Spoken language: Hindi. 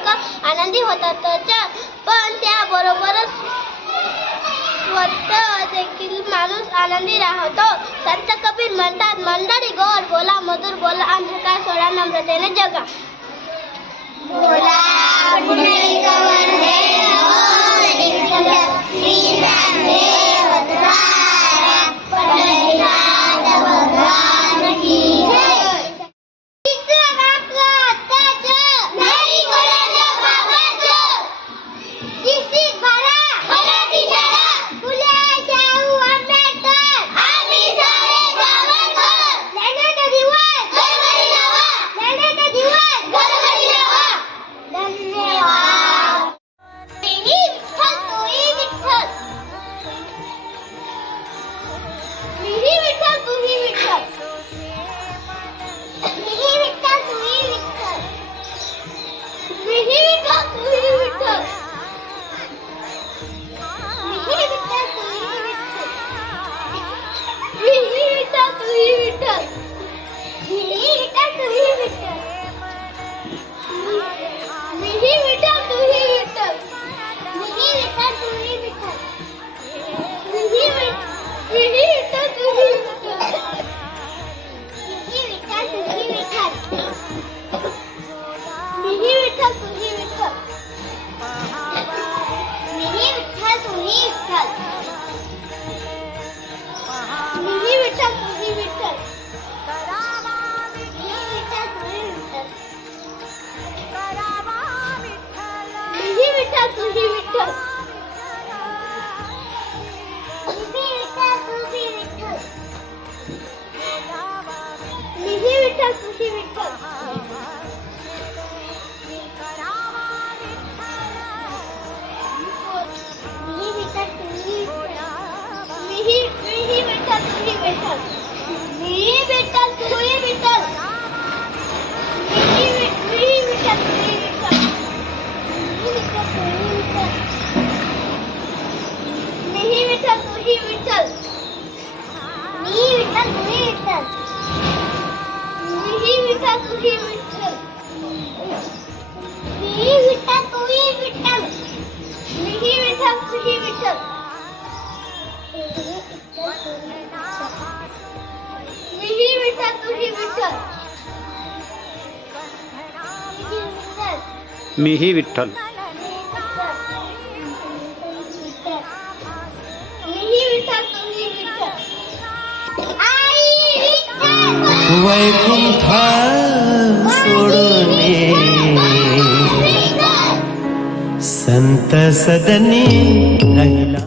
लोक आनंदी होतातच पण त्याबरोबरच स्वतः देखील आनंदी राहतो। संत कबीर मनता मंडळी गोड बोला, मधुर बोला, अंधकार सोडा, नम्रतेने जगा. बोला. श्री मी विठ्ठल विठ्ठल। वैकुंठा सोडून संत सदनी राहिला